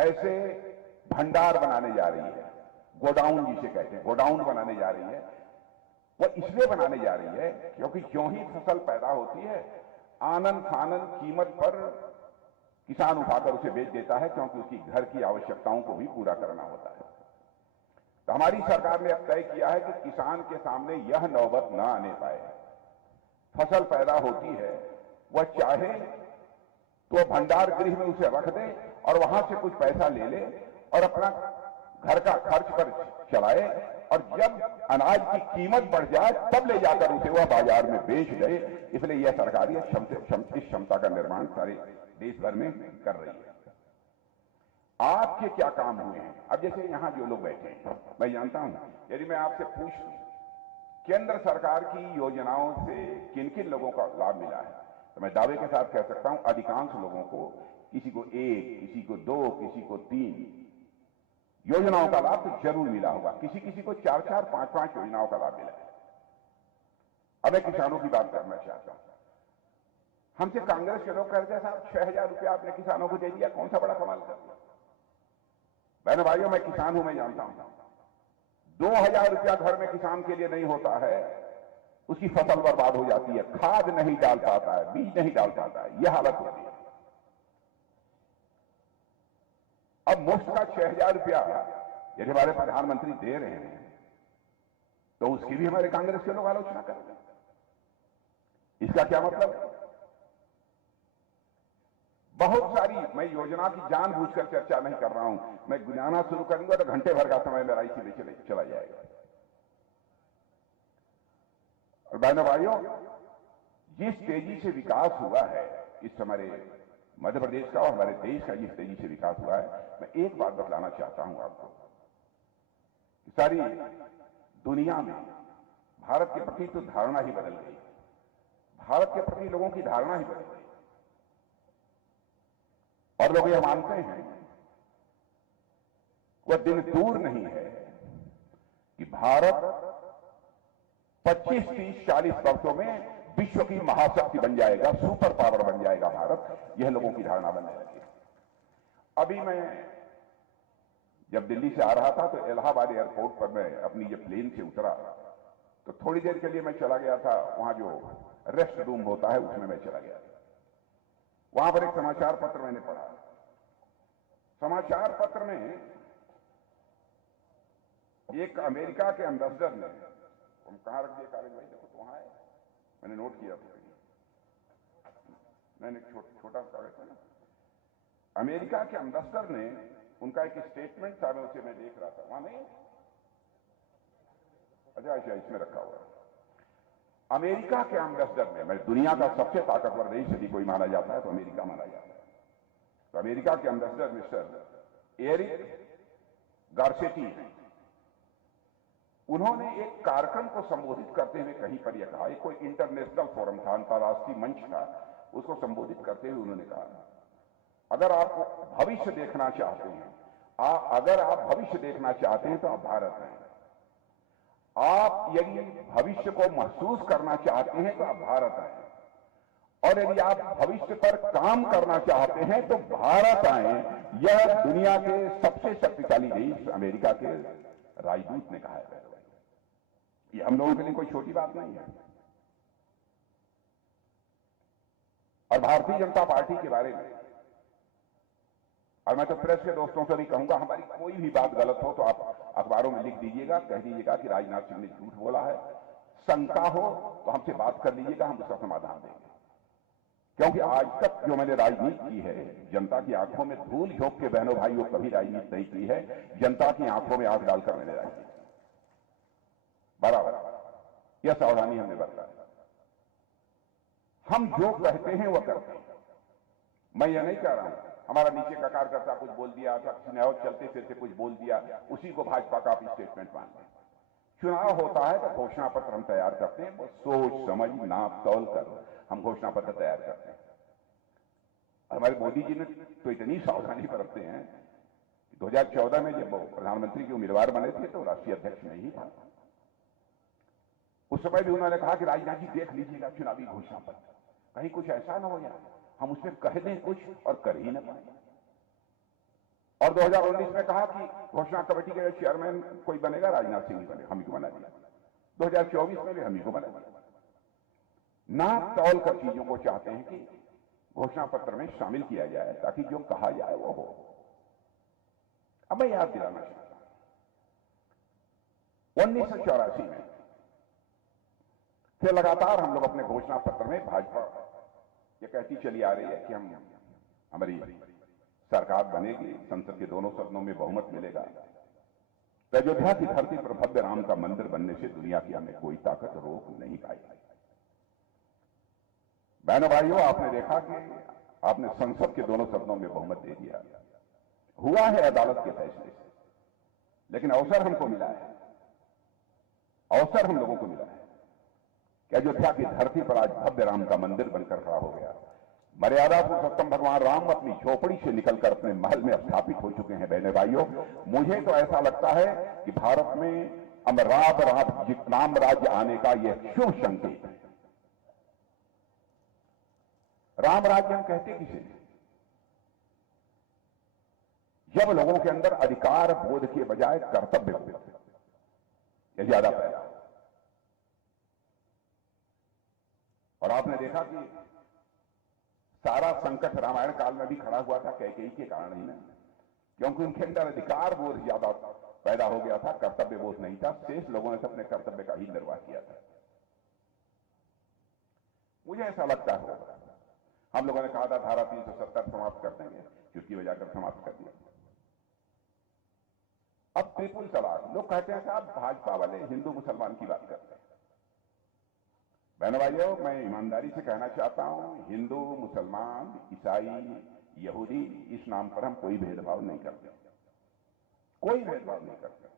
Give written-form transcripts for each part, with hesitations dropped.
ऐसे भंडार बनाने जा रही है, गोडाउन जिसे कहते हैं, गोडाउन बनाने जा रही है। वो इसलिए बनाने जा रही है क्योंकि जो ही फसल पैदा होती है, आनन फानन कीमत पर किसान उठाकर उसे बेच देता है, क्योंकि उसकी घर की आवश्यकताओं को भी पूरा करना होता है। तो हमारी सरकार ने अब तय किया है कि किसान के सामने यह नौबत न आने पाए। फसल पैदा होती है, वह चाहे तो भंडार गृह में उसे रख दे और वहां से कुछ पैसा ले ले और अपना घर का खर्च पर चलाए, और जब अनाज की कीमत बढ़ जाए तब ले जाकर उसे वह बाजार में बेच दे। इसलिए यह सरकार इस क्षमता का निर्माण सारे देश भर में कर रही है। आपके क्या काम हुए हैं? अब जैसे यहां जो लोग बैठे हैं, मैं जानता हूं, यदि मैं आपसे पूछ लूं केंद्र सरकार की योजनाओं से किन किन लोगों का लाभ मिला है, तो मैं दावे के साथ कह सकता हूं अधिकांश लोगों को, किसी को 1, किसी को 2, किसी को 3 योजनाओं का लाभ तो जरूर मिला होगा। किसी किसी को 4-4, 5-5 योजनाओं का लाभ मिला है। अब मैं किसानों की बात करना चाहता हूं। हमसे कांग्रेस के लोग कहते हैं साहब 6,000 रुपया आपने किसानों को दे दिया, कौन सा बड़ा कमाल कर दिया। बहनों भाइयों, मैं किसान हूं, मैं जानता हूं 2,000 रुपया घर में किसान के लिए नहीं होता है, उसकी फसल बर्बाद हो जाती है, खाद नहीं डाल पाता है, बीज नहीं डाल पाता है, यह हालत होती है। अब मुफ्त का 6,000 रुपया यदि हमारे प्रधानमंत्री दे रहे हैं तो उसकी भी हमारे कांग्रेस के लोग आलोचना कर रहे हैं। इसका क्या मतलब है? बहुत सारी, मैं योजना की जानबूझकर चर्चा नहीं कर रहा हूं, मैं गिनाना शुरू करूंगा तो घंटे भर का समय मेरा इसी में चला जाएगा। और बहनों भाइयों, जिस तेजी से विकास हुआ है इस हमारे मध्य प्रदेश का और हमारे देश का, जिस तेजी से विकास हुआ है, मैं एक बात बतलाना चाहता हूं आपको कि सारी दुनिया में भारत के प्रति तो धारणा ही बदल गई। भारत के प्रति लोगों की धारणा ही बदल गई और लोग यह मानते हैं, वह दिन दूर नहीं है कि भारत 25, 30, 40 वर्षों में विश्व की महाशक्ति बन जाएगा, सुपर पावर बन जाएगा भारत। यह लोगों की धारणा बनने लगी। अभी मैं जब दिल्ली से आ रहा था तो इलाहाबाद एयरपोर्ट पर मैं अपनी ये प्लेन से उतरा तो थोड़ी देर के लिए मैं चला गया था, वहां जो रेस्ट रूम होता है उसमें मैं चला गया था। वहां पर एक समाचार पत्र मैंने पढ़ा। समाचार पत्र में एक अमेरिका के एम्बेसडर ने, तुम कहां रख दिए कागज भाई, देखो तो वहां है, मैंने नोट किया था, मैंने छोटा कागज था ना। अमेरिका के एम्बेसडर ने, उनका एक स्टेटमेंट था, मैं उसे मैं देख रहा था, वहां नहीं, अच्छा इसमें रखा हुआ है। अमेरिका के एम्बेसडर ने, मैं दुनिया का सबसे ताकतवर देश यदि कोई माना जाता है तो अमेरिका माना जाता है। तो अमेरिका के एम्बेसडर मिस्टर एरिक गारसेटी, उन्होंने एक कार्यक्रम को संबोधित करते हुए कहीं पर यह कहा, एक कोई इंटरनेशनल फोरम था, अंतर्राष्ट्रीय मंच था, उसको संबोधित करते हुए उन्होंने कहा, अगर आप भविष्य देखना चाहते हैं, अगर आप भविष्य देखना चाहते हैं तो आप भारत हैं। आप यदि भविष्य को महसूस करना चाहते हैं तो आप भारत आए, और यदि आप भविष्य पर काम करना चाहते हैं तो भारत आए। यह दुनिया के सबसे शक्तिशाली देश अमेरिका के राजदूत ने कहा है। ये हम लोगों के लिए कोई छोटी बात नहीं है। और भारतीय जनता पार्टी के बारे में, और मैं तो प्रेस के दोस्तों से भी कहूंगा, हमारी कोई भी बात गलत हो तो आप अखबारों में लिख दीजिएगा, कह दीजिएगा कि राजनाथ सिंह ने झूठ बोला है। शंका हो तो हमसे बात कर लीजिएगा, हम उसका समाधान देंगे। क्योंकि आज तक जो मैंने राजनीति की है, जनता की आंखों में धूल झोंक के बहनों भाइयों कभी राजनीति नहीं की है, जनता की आंखों में आंख डालकर मैंने राजनीति की बराबर। यह सावधानी हमने बरता है। हम जो कहते हैं वह करते हैं। मैं यह नहीं कह रहा हूं हमारा नीचे का कार्यकर्ता कुछ बोल दिया था, किसी ने और चलते फिरते कुछ बोल दिया, उसी को भाजपा का स्टेटमेंट मान लें। चुनाव होता है तो घोषणा पत्र हम तैयार करते हैं, वो सोच समझ नाप तौल कर हम घोषणा पत्र तैयार करते हैं। हमारे मोदी जी ने तो इतनी सावधानी बरतते हैं कि 2014 में जब वो प्रधानमंत्री के उम्मीदवार बने थे तो राष्ट्रीय अध्यक्ष नहीं था। उस समय भी उन्होंने कहा कि राजनाथ जी देख लीजिएगा चुनावी घोषणा पत्र, कहीं कुछ ऐसा ना हो जाए हम उसमें कह दें कुछ और कर ही ना पाए। और 2019 में कहा कि घोषणा कमेटी के चेयरमैन कोई बनेगा, राजनाथ सिंह बने, हम ही को बना दिया। 2024 में भी हम ही को बना दिया। ना तौल कर चीजों को चाहते हैं कि घोषणा पत्र में शामिल किया जाए ताकि जो कहा जाए वो हो। अब मैं याद दिलाना चाहता हूं 1984 में फिर लगातार हम लोग अपने घोषणा पत्र में भाजपा ये कहती चली आ रही है कि हमारी सरकार बनेगी, संसद के दोनों सदनों में बहुमत मिलेगा, तो अयोध्या की धरती पर भव्य राम का मंदिर बनने से दुनिया की हमें कोई ताकत रोक नहीं पाई। बहनों भाइयों, आपने देखा कि आपने संसद के दोनों सदनों में बहुमत दे दिया, हुआ है अदालत के फैसले से, लेकिन अवसर हमको मिला है, अवसर हम लोगों को मिला है कि अयोध्या की धरती पर आज भव्य राम का मंदिर बनकर खड़ा हो गया। मर्यादा पुरुषोत्तम भगवान राम अपनी झोपड़ी से निकलकर अपने महल में स्थापित हो चुके हैं। बहने भाइयों, मुझे तो ऐसा लगता है कि भारत में अब राम राज्य आने का यह शुभ संकेत है। राम राज्य हम कहते किसे? जब लोगों के अंदर अधिकार बोध के बजाय कर्तव्य बोध यह ज्यादा पैदा हो। और आपने देखा कि सारा संकट रामायण काल में भी खड़ा हुआ था कैकेयी के कारण ही ना, क्योंकि उनके अंदर अधिकार बोध ज्यादा पैदा हो गया था, कर्तव्य बोध नहीं था। शेष लोगों ने अपने कर्तव्य का ही निर्वाह किया था। मुझे ऐसा लगता है हम लोगों ने कहा था धारा 370 समाप्त कर देंगे, चुटकी बजाकर समाप्त कर दिया। अब ट्रिपल तलाक, लोग कहते हैं साहब भाजपा वाले हिंदू मुसलमान की बात करते हैं। बहनों भाइयों, मैं ईमानदारी से कहना चाहता हूं, हिंदू मुसलमान ईसाई यहूदी इस नाम पर हम कोई भेदभाव नहीं करते, कोई भेदभाव नहीं करते।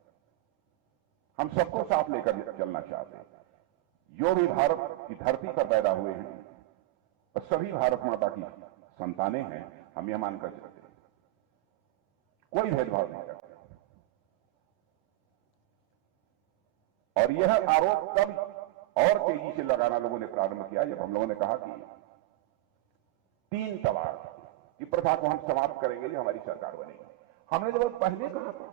हम सबको साथ लेकर चलना चाहते हैं। जो भी भारत की धरती पर पैदा हुए हैं और सभी भारत माता की संतानें हैं, हम यह मानकर चलते हैं, कोई भेदभाव नहीं करते। और यह आरोप तब और तेजी से लगाना लोगों ने प्रारंभ किया जब हम लोगों ने कहा कि 3 तलाक की प्रथा को हम समाप्त करेंगे, जो हमारी सरकार बनेगी। हमने जब पहले कहा था,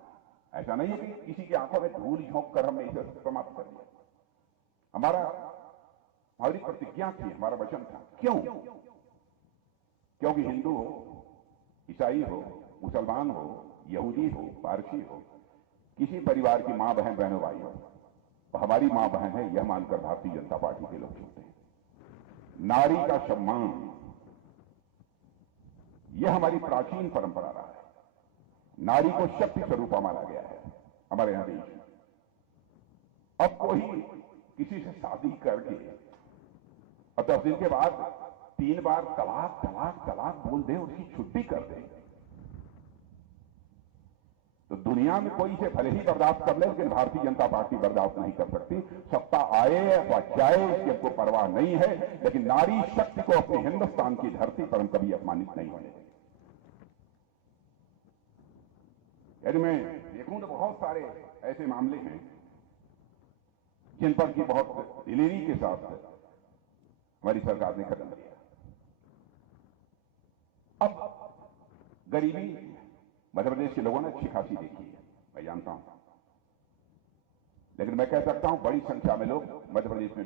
ऐसा नहीं है कि किसी की आंखों में धूल झोंक कर हमने इसे समाप्त कर दिया। हमारी प्रतिज्ञा थी, हमारा वचन था। क्यों? क्योंकि हिंदू हो, ईसाई हो, मुसलमान हो, यहूदी हो, पारसी हो, किसी परिवार की मां बहन बहनों भाई हो, हमारी मां बहन है यह मानकर भारतीय जनता पार्टी के लोग चलते हैं। नारी का सम्मान यह हमारी प्राचीन परंपरा रहा है। नारी को शक्ति स्वरूप माना गया है हमारे यहां देश में। अब कोई किसी से शादी करके और 10 दिन के बाद 3 बार तलाक तलाक तलाक बोल दे, उसकी छुट्टी कर दे, तो दुनिया में कोई इसे भले ही बर्दाश्त कर ले, लेकिन भारतीय जनता पार्टी बर्दाश्त नहीं कर सकती। सत्ता आए अथवा जाए इसकी हमको परवाह नहीं है, लेकिन नारी शक्ति को अपने हिंदुस्तान की धरती पर हम कभी अपमानित नहीं होने देंगे। यदि मैं देखूं तो बहुत सारे ऐसे मामले हैं जिन पर की बहुत दिलेरी के साथ हमारी सरकार ने कदम लिया। अब गरीबी मध्य प्रदेश के लोगों ने अच्छी खासी देखी है, मैं जानता हूं, लेकिन मैं कह सकता हूं बड़ी संख्या में लोग मध्य प्रदेश में